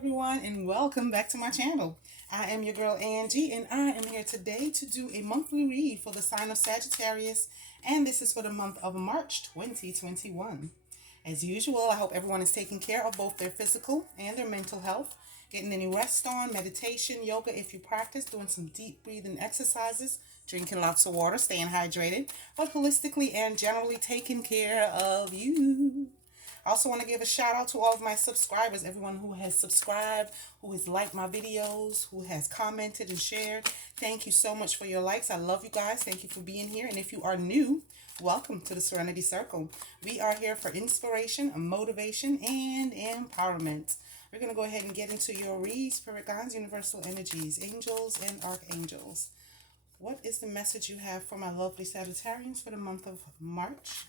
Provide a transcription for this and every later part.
everyone, and welcome back to my channel. I am your girl Angie, and I am here today to do a monthly read for the sign of Sagittarius, and this is for the month of March 2021. As usual, I hope everyone is taking care of both their physical and their mental health, getting any rest on, meditation, yoga if you practice, doing some deep breathing exercises, drinking lots of water, staying hydrated, but holistically and generally taking care of you. I also want to give a shout out to all of my subscribers, everyone who has subscribed, who has liked my videos, who has commented and shared. Thank you so much for your likes. I love you guys. Thank you for being here. And if you are new, welcome to the Serenity Circle. We are here for inspiration, motivation, and empowerment. We're going to go ahead and get into your read, spirit guides, universal energies, angels, and archangels. What is the message you have for my lovely Sagittarians for the month of March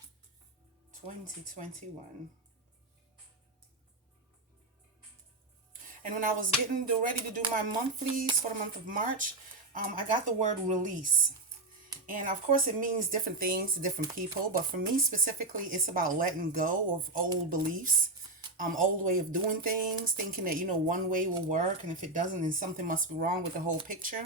2021? And when I was getting ready to do my monthlies for the month of March, I got the word release. And of course, it means different things to different people. But for me specifically, it's about letting go of old beliefs, old way of doing things, thinking that, one way will work. And if it doesn't, then something must be wrong with the whole picture.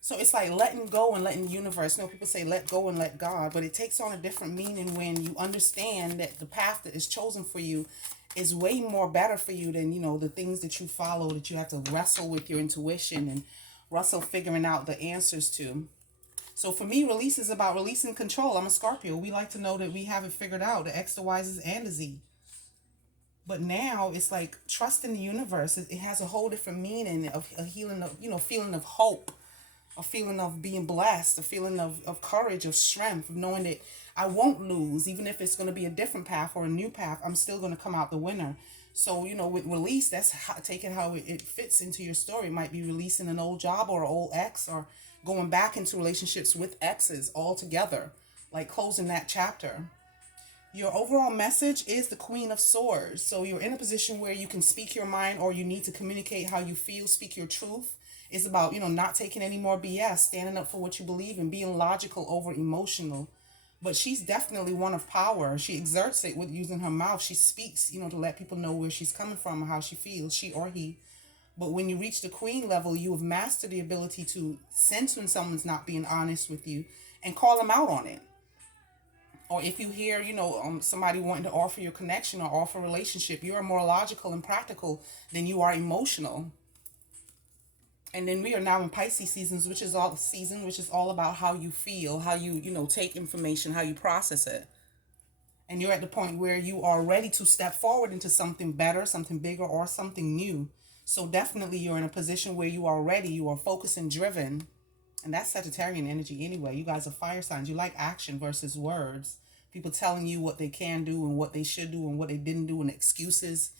So it's like letting go and letting the universe. People say let go and let God, but it takes on a different meaning when you understand that the path that is chosen for you is way more better for you than, the things that you follow, that you have to wrestle with your intuition and wrestle figuring out the answers to. So for me, release is about releasing control. I'm a Scorpio. We like to know that we have it figured out, the X, the Y's, and the Z. But now it's like trust in the universe. It has a whole different meaning of a healing of, feeling of hope, a feeling of being blessed, a feeling of courage, of strength, of knowing that I won't lose, even if it's going to be a different path or a new path, I'm still going to come out the winner. So, with release, that's taking how it fits into your story. It might be releasing an old job or an old ex, or going back into relationships with exes altogether, like closing that chapter. Your overall message is the Queen of Swords. So you're in a position where you can speak your mind, or you need to communicate how you feel, speak your truth. It's about, not taking any more BS, standing up for what you believe and being logical over emotional. But she's definitely one of power. She exerts it with using her mouth. She speaks, to let people know where she's coming from or how she feels, she or he. But when you reach the queen level, you have mastered the ability to sense when someone's not being honest with you and call them out on it. Or if you hear, somebody wanting to offer you a connection or offer a relationship, you are more logical and practical than you are emotional. And then we are now in Pisces seasons, which is all about how you feel, how you, take information, how you process it. And you're at the point where you are ready to step forward into something better, something bigger, or something new. So definitely you're in a position where you are ready, you are focused and driven. And that's Sagittarian energy anyway. You guys are fire signs. You like action versus words. People telling you what they can do and what they should do and what they didn't do and excuses.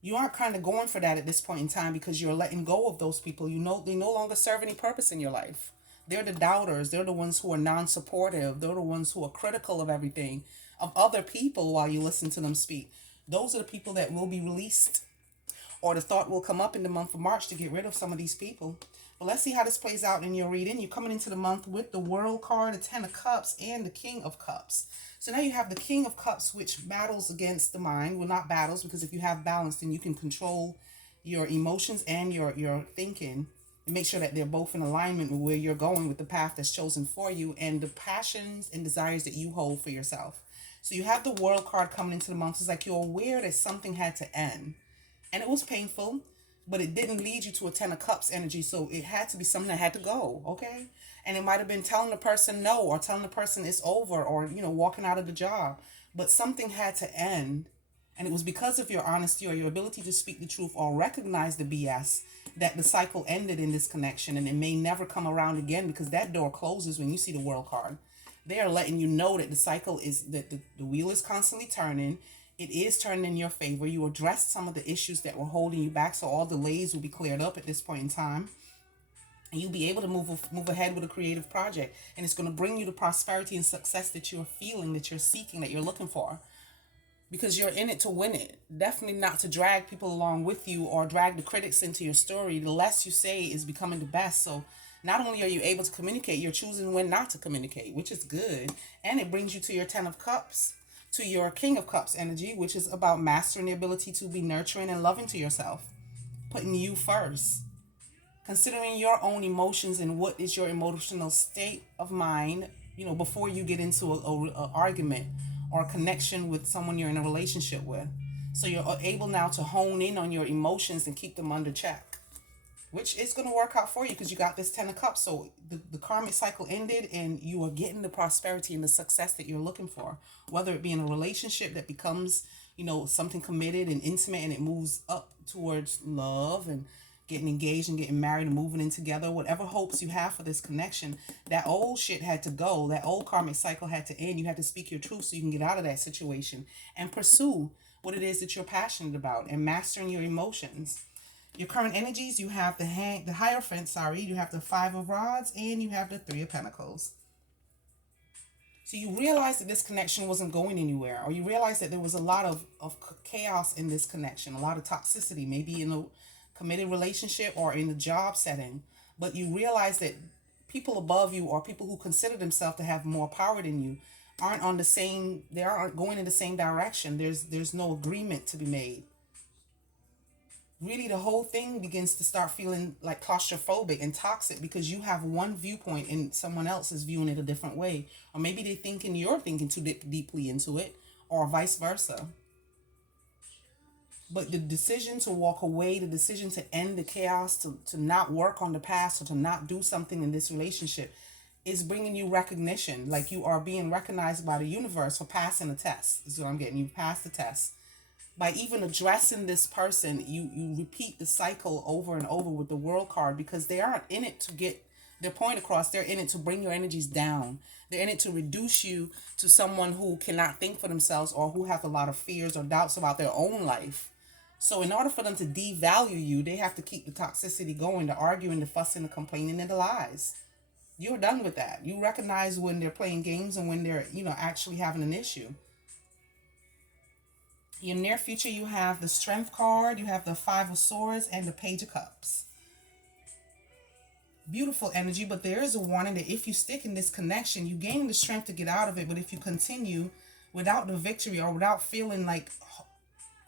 You aren't kind of going for that at this point in time because you're letting go of those people. They no longer serve any purpose in your life. They're the doubters. They're the ones who are non-supportive. They're the ones who are critical of everything, of other people while you listen to them speak. Those are the people that will be released, or the thought will come up in the month of March to get rid of some of these people. But let's see how this plays out in your reading. You're coming into the month with the World card, the Ten of Cups, and the King of Cups. So now you have the King of Cups, which battles against the mind. Well, not battles, because if you have balance, then you can control your emotions and your thinking and make sure that they're both in alignment with where you're going, with the path that's chosen for you and the passions and desires that you hold for yourself. So you have the World card coming into the month. It's like you're aware that something had to end. And it was painful, but it didn't lead you to a Ten of Cups energy. So it had to be something that had to go, okay? And it might have been telling the person no, or telling the person it's over, or, walking out of the job. But something had to end. And it was because of your honesty or your ability to speak the truth or recognize the BS that the cycle ended in this connection. And it may never come around again, because that door closes when you see the World card. They are letting you know that the cycle is, that the wheel is constantly turning. It is turning in your favor. You addressed some of the issues that were holding you back, so all delays will be cleared up at this point in time. And you'll be able to move ahead with a creative project. And it's going to bring you the prosperity and success that you're feeling, that you're seeking, that you're looking for. Because you're in it to win it. Definitely not to drag people along with you or drag the critics into your story. The less you say is becoming the best. So not only are you able to communicate, you're choosing when not to communicate, which is good. And it brings you to your Ten of Cups, to your King of Cups energy, which is about mastering the ability to be nurturing and loving to yourself. putting you first, considering your own emotions and what is your emotional state of mind, before you get into a argument or a connection with someone you're in a relationship with. So you're able now to hone in on your emotions and keep them under check, which is going to work out for you because you got this 10 of cups. So the karmic cycle ended and you are getting the prosperity and the success that you're looking for, whether it be in a relationship that becomes, something committed and intimate, and it moves up towards love and getting engaged and getting married and moving in together. Whatever hopes you have for this connection, that old shit had to go. That old karmic cycle had to end. You had to speak your truth so you can get out of that situation and pursue what it is that you're passionate about and mastering your emotions. Your current energies, you have the Hierophant, you have the Five of Rods, and you have the Three of Pentacles. So you realize that this connection wasn't going anywhere, or you realize that there was a lot of chaos in this connection, a lot of toxicity, maybe in a committed relationship or in the job setting. But you realize that people above you, or people who consider themselves to have more power than you, aren't going in the same direction. There's no agreement to be made. Really, the whole thing begins to start feeling like claustrophobic and toxic because you have one viewpoint and someone else is viewing it a different way. Or maybe you're thinking too deeply into it, or vice versa. But the decision to walk away, the decision to end the chaos, to not work on the past, or to not do something in this relationship is bringing you recognition. Like you are being recognized by the universe for passing a test, is what I'm getting. You passed the test. By even addressing this person, you repeat the cycle over and over with the World card, because they aren't in it to get their point across. They're in it to bring your energies down. They're in it to reduce you to someone who cannot think for themselves, or who have a lot of fears or doubts about their own life. So in order for them to devalue you, they have to keep the toxicity going, the arguing, the fussing, the complaining, and the lies. You're done with that. You recognize when they're playing games and when they're, actually having an issue. Your near future, you have the Strength card, you have the Five of Swords, and the Page of Cups. Beautiful energy, but there is a warning that if you stick in this connection, you gain the strength to get out of it. But if you continue without the victory, or without feeling like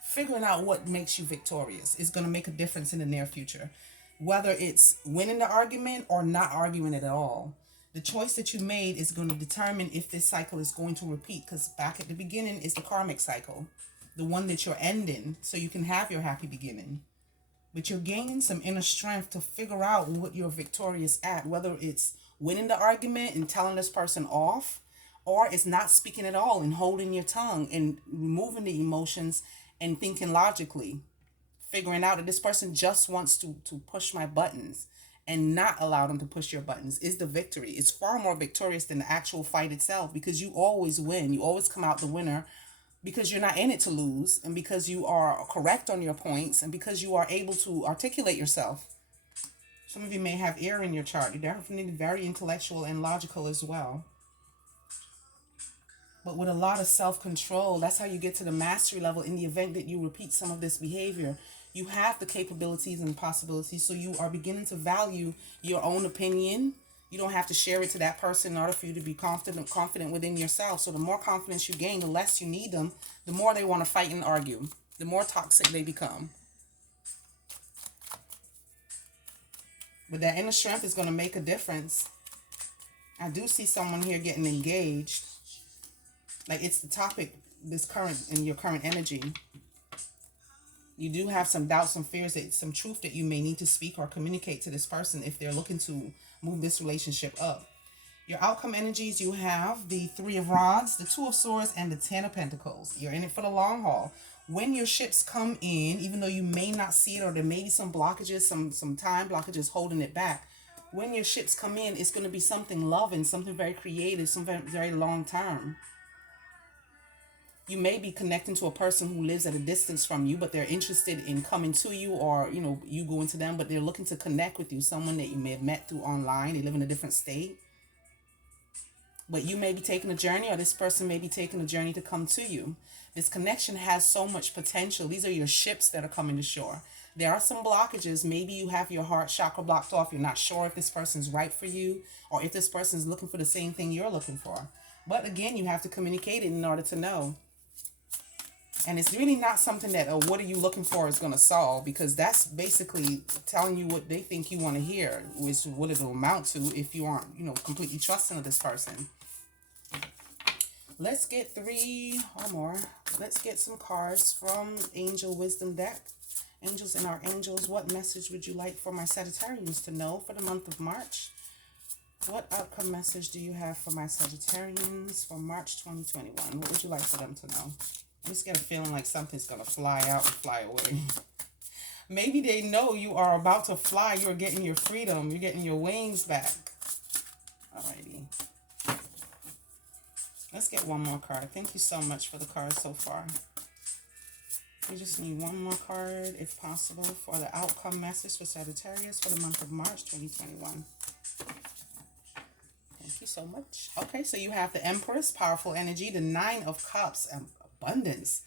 figuring out what makes you victorious, is going to make a difference in the near future. Whether it's winning the argument or not arguing it at all. The choice that you made is going to determine if this cycle is going to repeat, because back at the beginning is the karmic cycle. The one that you're ending, so you can have your happy beginning. But you're gaining some inner strength to figure out what you're victorious at, whether it's winning the argument and telling this person off, or it's not speaking at all and holding your tongue and removing the emotions and thinking logically, figuring out that this person just wants to push my buttons and not allow them to push your buttons is the victory. It's far more victorious than the actual fight itself, because you always win. You always come out the winner, because you're not in it to lose, and because you are correct on your points, and because you are able to articulate yourself. Some of you may have air in your chart. You're definitely very intellectual and logical as well. But with a lot of self-control, that's how you get to the mastery level. In the event that you repeat some of this behavior, you have the capabilities and possibilities, so you are beginning to value your own opinion. You don't have to share it to that person in order for you to be confident within yourself. So the more confidence you gain, the less you need them, the more they want to fight and argue, the more toxic they become. But that inner strength is going to make a difference. I do see someone here getting engaged. Like it's the topic in your current energy. You do have some doubts, some fears, some truth that you may need to speak or communicate to this person if they're looking to move this relationship up. Your outcome energies, you have the Three of Rods, the Two of Swords, and the Ten of Pentacles. You're in it for the long haul. When your ships come in, even though you may not see it, or there may be some blockages, some time blockages holding it back, when your ships come in, it's going to be something loving, something very creative, something very long term. You may be connecting to a person who lives at a distance from you, but they're interested in coming to you, or, you going to them, but they're looking to connect with you. Someone that you may have met through online. They live in a different state. But you may be taking a journey, or this person may be taking a journey to come to you. This connection has so much potential. These are your ships that are coming to shore. There are some blockages. Maybe you have your heart chakra blocked off. You're not sure if this person's right for you, or if this person's looking for the same thing you're looking for. But again, you have to communicate it in order to know. And it's really not something that what are you looking for is going to solve, because that's basically telling you what they think you want to hear, which is what it'll amount to if you aren't, you know, completely trusting of this person. Let's get 3 or more. Let's get some cards from Angel Wisdom deck. Angels and Archangels, what message would you like for my Sagittarians to know for the month of March? What outcome message do you have for my Sagittarians for March 2021? What would you like for them to know? I just get a feeling like something's going to fly out and fly away. Maybe they know you are about to fly. You're getting your freedom. You're getting your wings back. Alrighty. Let's get one more card. Thank you so much for the cards so far. We just need one more card, if possible, for the outcome message for Sagittarius for the month of March 2021. Thank you so much. Okay, so you have the Empress, powerful energy, the 9 of Cups, abundance.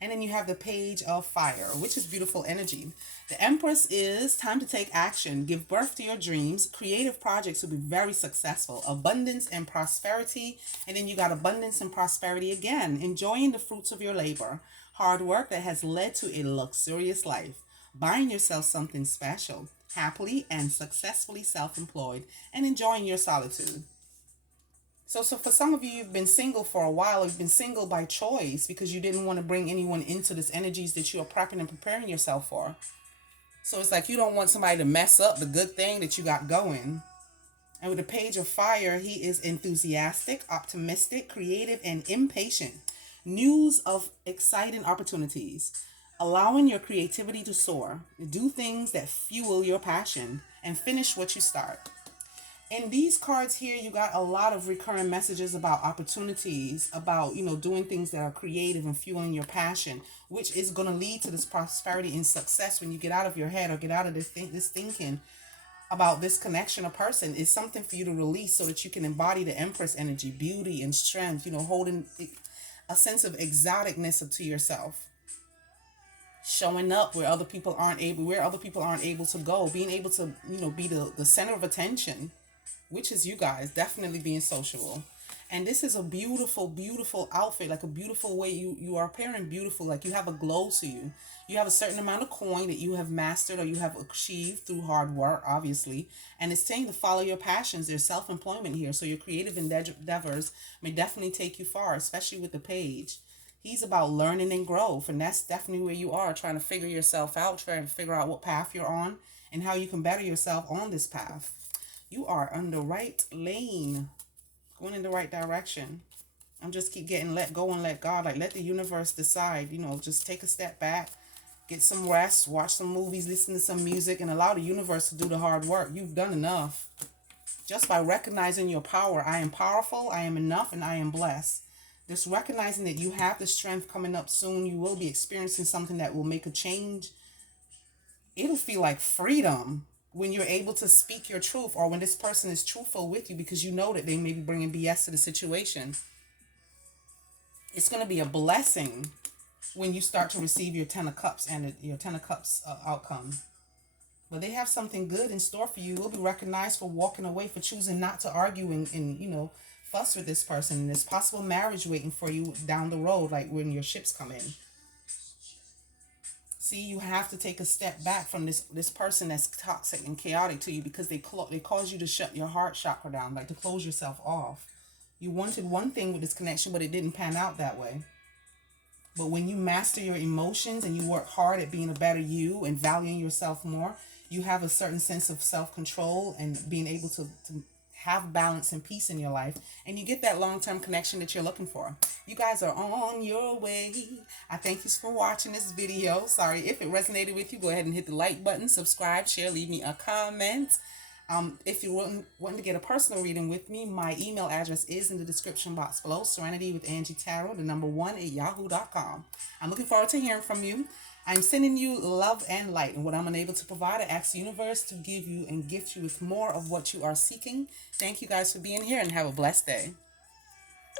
And then you have the Page of Fire, which is beautiful energy. The Empress is time to take action. Give birth to your dreams. Creative projects will be very successful. Abundance and prosperity. And then you got abundance and prosperity again. Enjoying the fruits of your labor. Hard work that has led to a luxurious life. Buying yourself something special. Happily and successfully self-employed. And enjoying your solitude. So for some of you, you've been single for a while. You've been single by choice because you didn't want to bring anyone into this energies that you are prepping and preparing yourself for. So it's like you don't want somebody to mess up the good thing that you got going. And with the Page of Fire, he is enthusiastic, optimistic, creative, and impatient. News of exciting opportunities. Allowing your creativity to soar. Do things that fuel your passion and finish what you start. In these cards here, you got a lot of recurring messages about opportunities, about, you know, doing things that are creative and fueling your passion, which is going to lead to this prosperity and success when you get out of your head or get out of this thinking about this connection or person. Is something for you to release so that you can embody the Empress energy, beauty and strength, you know, holding a sense of exoticness to yourself. Showing up where other people aren't able to go, being able to, you know, be the center of attention, which is you guys, definitely being sociable. And this is a beautiful, beautiful outfit, like a beautiful way you are appearing beautiful, like you have a glow to you. You have a certain amount of coin that you have mastered or you have achieved through hard work, obviously. And it's saying to follow your passions. There's self-employment here. So your creative endeavors may definitely take you far, especially with the Page. He's about learning and growth. And that's definitely where you are, trying to figure yourself out, trying to figure out what path you're on and how you can better yourself on this path. You are on the right lane, going in the right direction. I'm just keep getting let go and let God. Like, let the universe decide, you know, just take a step back, get some rest, watch some movies, listen to some music, and allow the universe to do the hard work. You've done enough. Just by recognizing your power. I am powerful, I am enough, and I am blessed. Just recognizing that you have the strength coming up soon. You will be experiencing something that will make a change. It'll feel like freedom when you're able to speak your truth, or when this person is truthful with you because you know that they may be bringing BS to the situation. It's going to be a blessing when you start to receive your 10 of Cups and your 10 of Cups outcome. But they have something good in store for you. You will be recognized for walking away, for choosing not to argue and you know, fuss with this person. And there's possible marriage waiting for you down the road, like when your ships come in. See, you have to take a step back from this person that's toxic and chaotic to you, because they cause you to shut your heart chakra down, like to close yourself off. You wanted one thing with this connection, but it didn't pan out that way. But when you master your emotions and you work hard at being a better you and valuing yourself more, you have a certain sense of self-control and being able to have balance and peace in your life, and you get that long-term connection that you're looking for. You guys are on your way. I thank you for watching this video. Sorry if it resonated with you. Go ahead and hit the like button, subscribe, share, leave me a comment. If you want to get a personal reading with me, my email address is in the description box below. Serenity with Angie Tarot, the number 1 at yahoo.com. I'm looking forward to hearing from you. I'm sending you love and light, and what I'm unable to provide, I ask the universe to give you and gift you with more of what you are seeking. Thank you guys for being here, and have a blessed day.